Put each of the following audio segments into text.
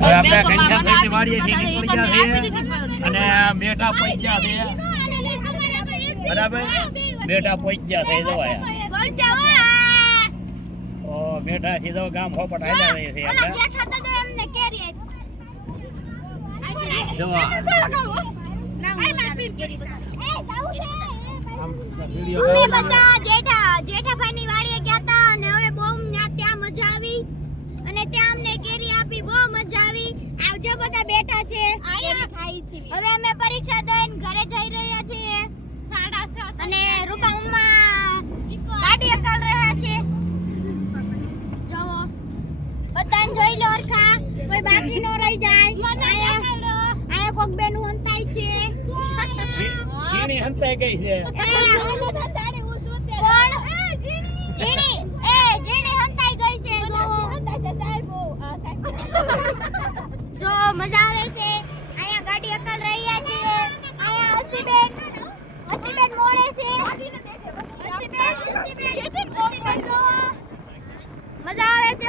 હવે આપણે ઘનશ્યામભાઈની વાડીએથી નીકળી ગયા છે? અને મેઠા પહોંચ્યા છે. બરાબર? બેટા પહોંચ્યા છે. જો આયા તો મેઠા થી તો ગામ હોપટ આવ્યા રહે છે આપણે. જો આમ વીડિયો અમે બનાવવાનો. બધા જેઠા જેઠાભાઈની વાડીએ ગયા હતા અને હવે બહુ ન્યા ત્યાં મજા આવી અને ત્યાં અમને કેરી આપી બહુ મજા આવી આવજો બધા બેઠા છે. હવે અમે પરીક્ષા દઈને ઘરે જઈ રહ્યા છીએ. અને રૂપા મમ્મા ગાડી અકલ રહ્યા છે. જોવો બધાને જોઈ લો અરખા કોઈ બાકી નો રહી જાય. આયા. આયા કોક બેન હંતાય છે. શીણી હંતાઈ ગઈ છે કોણ જીણી એ જીણી હંતાઈ ગઈ છે જોવો જો મજા આવે છે. અહીંયા ગાડી અકલ રહ્યા છે અહીંયા હસીબેન હસીબેન મોળે છે. જો. મજા આવે છે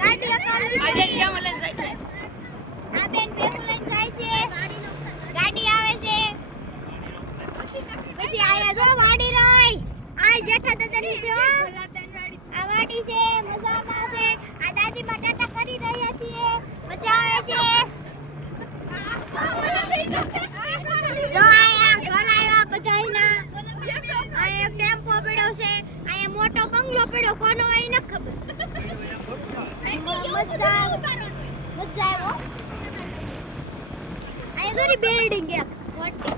ગાડી અકલ છે. આ બેન ભેગું લઈને જાય છે. ગાડી આવે છે. પછી આયા જો વાડી રહી આ જેઠા દાદાની છે આ વાડી છે મજામાં છે. આ દાદી બટાટા કરી રહ્યા છીએ મજા આવે છે જો આયા ઘર આવ્યા બધાયના આ એક ટેમ્પો પડ્યો છે અહીંયા બંગલો પડ્યો કોનો હોય ન ખબર. મજા આવે મજા આવે હો. અહીંયા જોરી બિલ્ડિંગ એક મોટી.